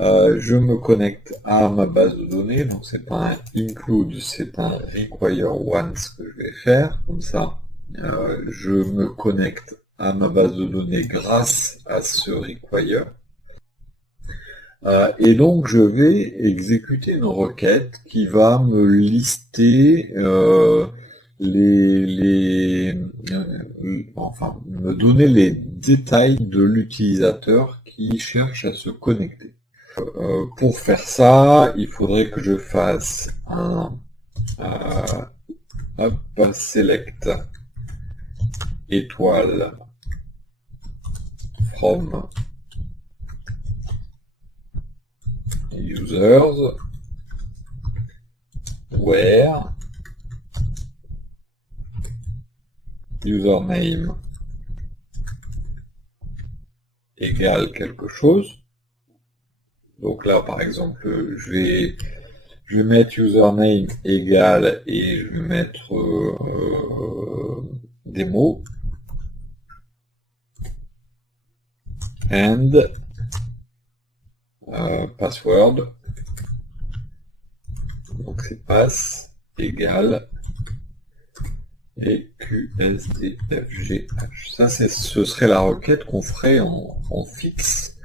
Je me connecte à ma base de données, donc c'est pas un include, c'est un require once que je vais faire, comme ça. Je me connecte à ma base de données grâce à ce require. Et donc je vais exécuter une requête qui va me lister enfin me donner les détails de l'utilisateur qui cherche à se connecter. Pour faire ça, il faudrait que je fasse un select étoile from users where username égale quelque chose. Donc là, par exemple, je vais mettre username égale et je vais mettre des mots. And password. Donc c'est pass égale et QSDFGH. Ça, ce serait la requête qu'on ferait en fixe,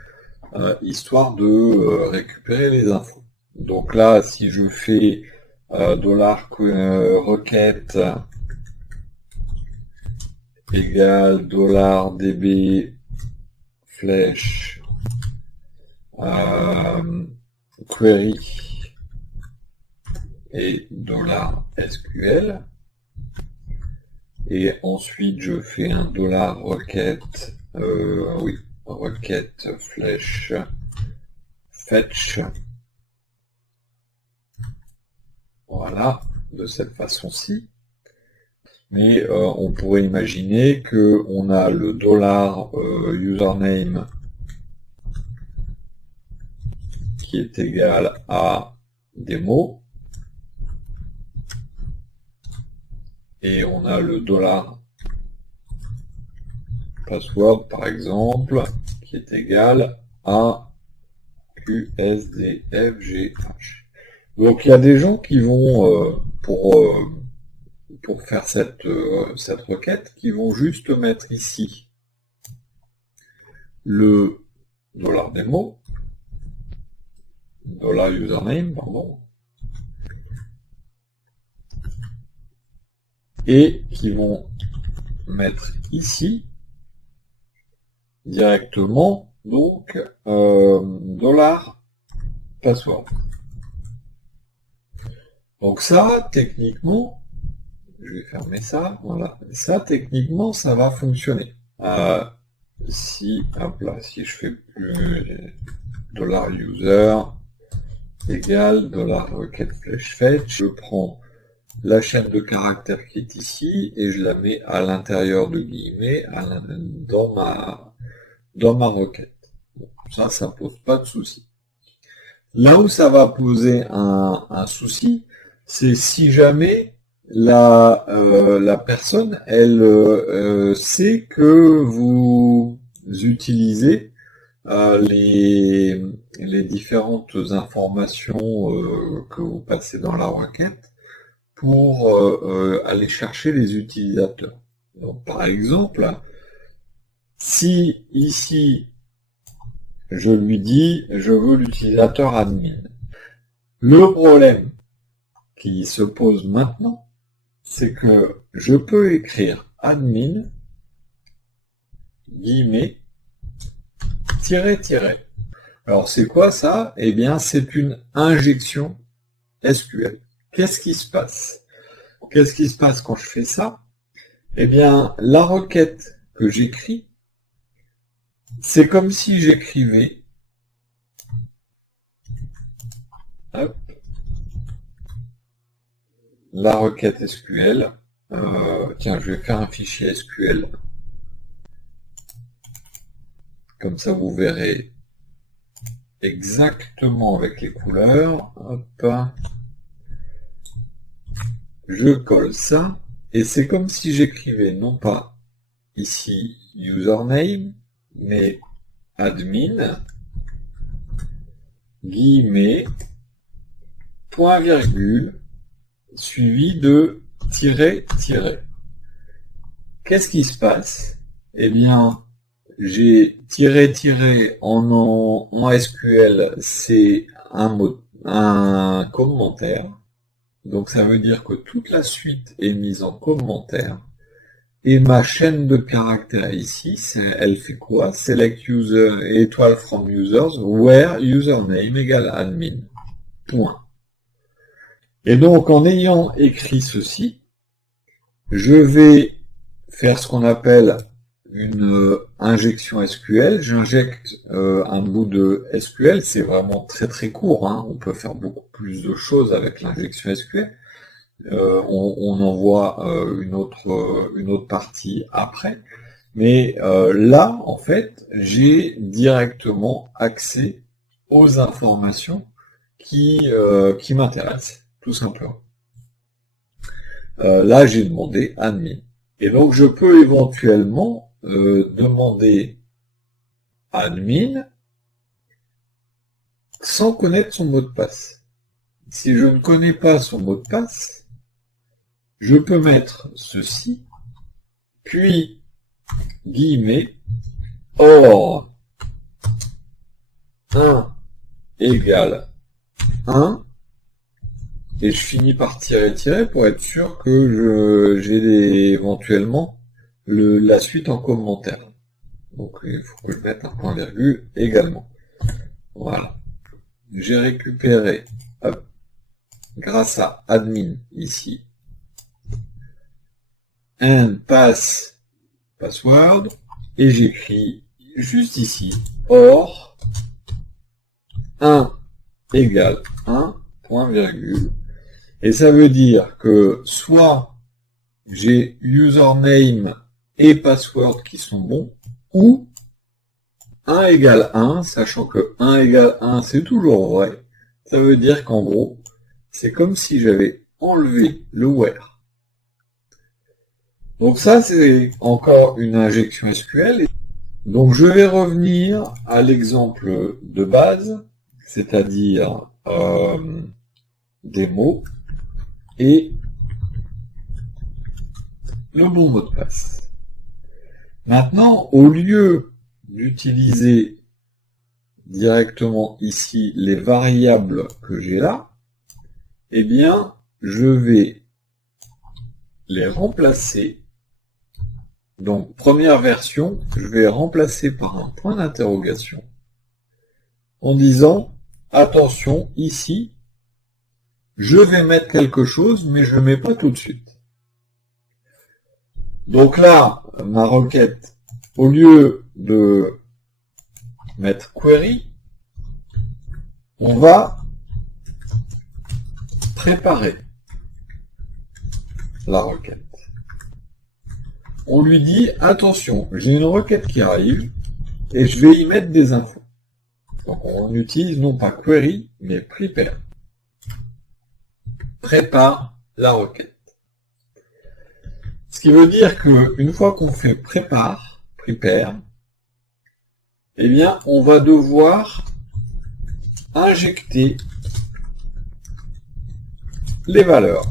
histoire de récupérer les infos. Donc là, si je fais $requête égale $db flèche query et $SQL, et ensuite je fais un $requête requête flèche fetch, voilà, de cette façon-ci. Mais on pourrait imaginer que on a le $username qui est égal à des mots, et on a le $password par exemple qui est égal à QSDFGH. Donc il y a des gens qui vont pour faire cette requête, qui vont juste mettre ici le $demo, $username, pardon, et qui vont mettre ici directement donc $password. Donc ça, techniquement, je vais fermer ça, voilà. Ça, techniquement, ça va fonctionner. Si je fais plus $user égale $requête flèche fetch, je prends la chaîne de caractères qui est ici et je la mets à l'intérieur de guillemets dans ma requête. Bon, ça pose pas de souci. Là où ça va poser un souci, c'est si jamais la personne, elle sait que vous utilisez les différentes informations que vous passez dans la requête pour aller chercher les utilisateurs. Donc, par exemple, si ici je lui dis je veux l'utilisateur admin, le problème qui se pose maintenant, c'est que je peux écrire admin guillemets -- Alors c'est quoi ça? Eh bien c'est une injection SQL. Qu'est-ce qui se passe? Qu'est-ce qui se passe quand je fais ça? Eh bien la requête que j'écris, c'est comme si j'écrivais la requête SQL. Tiens, je vais faire un fichier SQL. Comme ça, vous verrez exactement avec les couleurs. Hop. Je colle ça. Et c'est comme si j'écrivais non pas ici username, mais admin guillemets, point virgule, suivi de tiret, tiret. Qu'est-ce qui se passe? Eh bien, j'ai tiret, tiret en SQL, c'est un commentaire. Donc ça veut dire que toute la suite est mise en commentaire. Et ma chaîne de caractères ici, elle fait quoi? Select user, étoile from users, where username égale admin. Point. Et donc, en ayant écrit ceci, je vais faire ce qu'on appelle une injection SQL. J'injecte un bout de SQL. C'est vraiment très très court, hein. On peut faire beaucoup plus de choses avec l'injection SQL. On en voit une autre partie après. Mais là, en fait, j'ai directement accès aux informations qui m'intéressent, tout simplement. Là, j'ai demandé admin. Et donc, je peux éventuellement demander admin sans connaître son mot de passe. Si je ne connais pas son mot de passe, je peux mettre ceci, puis guillemets, or 1 égale 1, et je finis par tirer pour être sûr que j'ai éventuellement la suite en commentaire. Donc il faut que je mette un point virgule également. Voilà. J'ai récupéré, hop, grâce à admin ici, and password, et j'écris juste ici, or 1 égale 1, point virgule. Et ça veut dire que soit j'ai username et password qui sont bons, ou 1 égale 1, sachant que 1 égale 1, c'est toujours vrai. Ça veut dire qu'en gros, c'est comme si j'avais enlevé le where. Donc ça, c'est encore une injection SQL. Donc je vais revenir à l'exemple de base, c'est-à-dire des mots et le bon mot de passe. Maintenant, au lieu d'utiliser directement ici les variables que j'ai là, eh bien, je vais les remplacer. Donc, première version, je vais remplacer par un point d'interrogation en disant, attention, ici, je vais mettre quelque chose, mais je ne mets pas tout de suite. Donc là, ma requête, au lieu de mettre query, on va préparer la requête. On lui dit, attention, j'ai une requête qui arrive, et je vais y mettre des infos. Donc on utilise non pas query, mais prepare. Prépare la requête. Ce qui veut dire qu'une fois qu'on fait prepare, eh bien, on va devoir injecter les valeurs.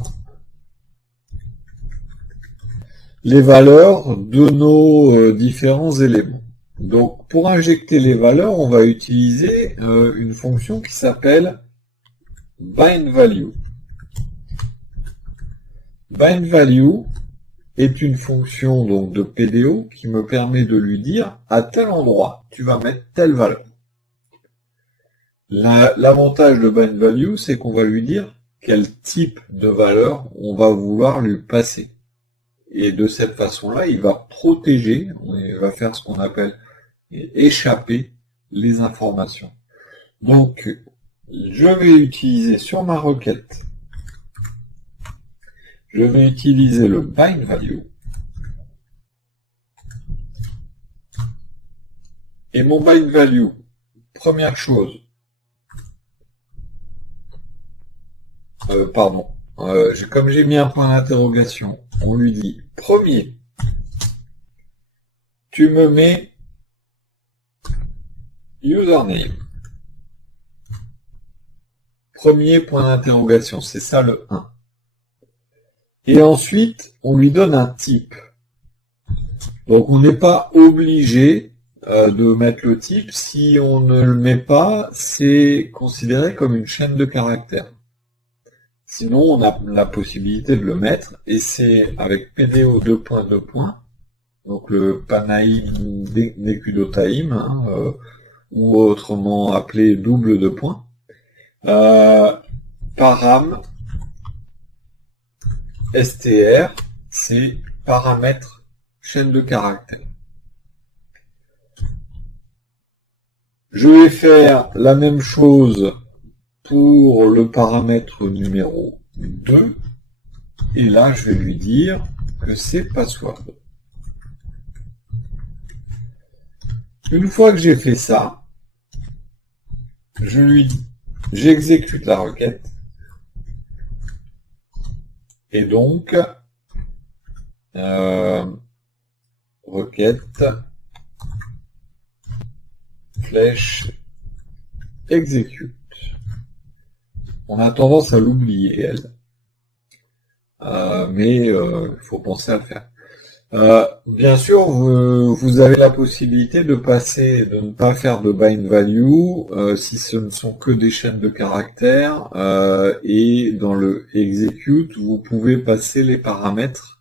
Les valeurs de nos différents éléments. Donc, pour injecter les valeurs, on va utiliser une fonction qui s'appelle bindValue. BindValue est une fonction donc de PDO qui me permet de lui dire à tel endroit, tu vas mettre telle valeur. L'avantage de bindValue, c'est qu'on va lui dire quel type de valeur on va vouloir lui passer. Et de cette façon-là, il va protéger, il va faire ce qu'on appelle échapper les informations. Donc, je vais utiliser sur ma requête, je vais utiliser le bindValue. Et mon bindValue, première chose, comme j'ai mis un point d'interrogation, on lui dit, premier, tu me mets username. premier point d'interrogation, c'est ça le 1. Et ensuite, on lui donne un type. Donc on n'est pas obligé de mettre le type. Si on ne le met pas, c'est considéré comme une chaîne de caractères. Sinon, on a la possibilité de le mettre, et c'est avec PDO 2.2. Donc le Panaim Nekudotaim, ou autrement appelé double de points. Param str, c'est paramètre chaîne de caractères. Je vais faire la même chose pour le paramètre numéro 2, et là je vais lui dire que c'est password. Une fois que j'ai fait ça, j'exécute la requête, et donc requête flèche execute. On a tendance à l'oublier, elle, mais il faut penser à le faire. Bien sûr, vous avez la possibilité de ne pas faire de bind value si ce ne sont que des chaînes de caractères, et dans le execute, vous pouvez passer les paramètres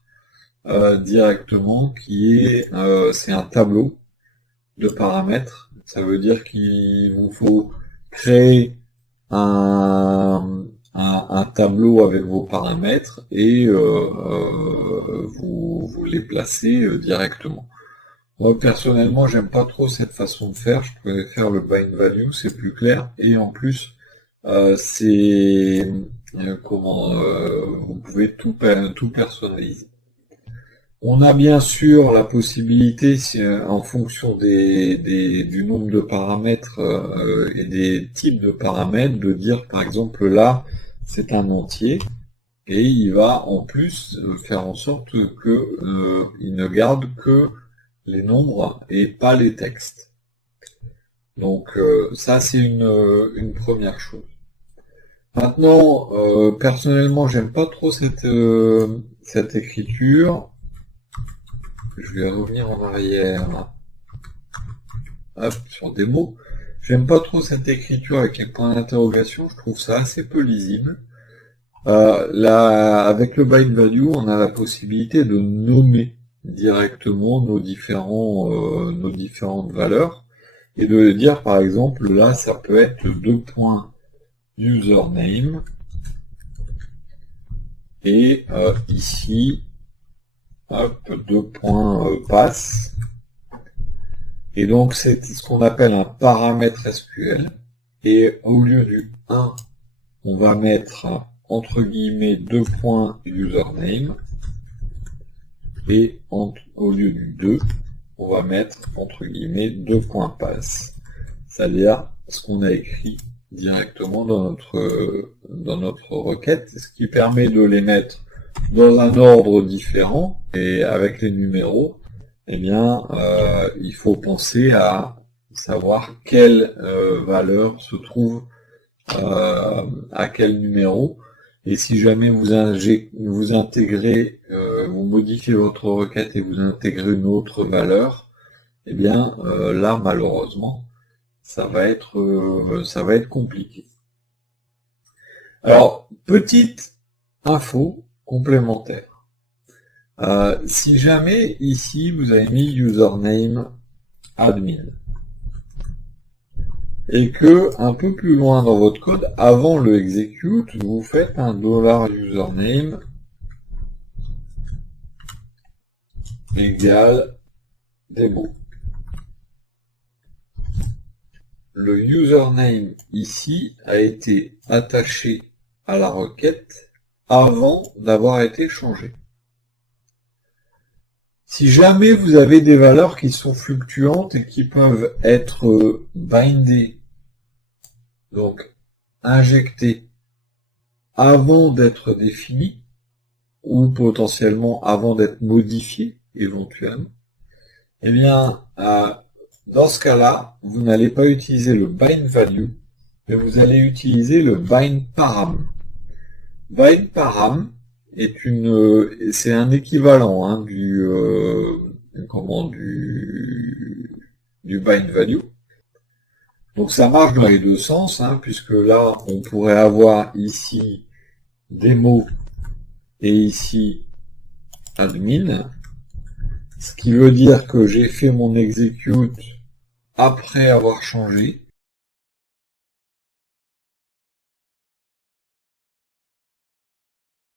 directement, c'est un tableau de paramètres. Ça veut dire qu'il vous faut créer un tableau avec vos paramètres, et vous les placez directement. Moi personnellement, j'aime pas trop cette façon de faire. Je préfère le bind value, c'est plus clair, et en plus vous pouvez tout personnaliser. On a bien sûr la possibilité, en fonction du nombre de paramètres et des types de paramètres, de dire par exemple là c'est un entier, et il va en plus faire en sorte que il ne garde que les nombres et pas les textes. Donc ça c'est une première chose. Maintenant, personnellement, j'aime pas trop cette écriture. Je vais revenir en arrière. Hop, sur des mots. J'aime pas trop cette écriture avec les points d'interrogation. Je trouve ça assez peu lisible. Là, avec le bind value, on a la possibilité de nommer directement nos différentes valeurs, et de dire par exemple là ça peut être 2.username, et ici hop, 2.pass, et donc c'est ce qu'on appelle un paramètre SQL, et au lieu du 1 on va mettre entre guillemets 2.username, et au lieu du 2 on va mettre entre guillemets 2.pass, c'est-à-dire ce qu'on a écrit directement dans notre requête, ce qui permet de les mettre dans un ordre différent, et avec les numéros, eh bien, il faut penser à savoir quelle valeur se trouve à quel numéro, et si jamais vous intégrez, vous modifiez votre requête et vous intégrez une autre valeur, eh bien, là, malheureusement, ça va être compliqué. Alors, petite info complémentaire. Si jamais ici vous avez mis username admin, et que un peu plus loin dans votre code, avant le execute, vous faites un $username égale démo. Le username ici a été attaché à la requête avant d'avoir été changé. Si jamais vous avez des valeurs qui sont fluctuantes et qui peuvent être bindées, donc injectées avant d'être définies, ou potentiellement avant d'être modifiées éventuellement, eh bien, dans ce cas-là, vous n'allez pas utiliser le bind value, et vous allez utiliser le bind param. Bind param c'est un équivalent hein, du bind value. Donc ça marche dans les deux sens, hein, puisque là on pourrait avoir ici démo et ici admin, ce qui veut dire que j'ai fait mon execute après avoir changé.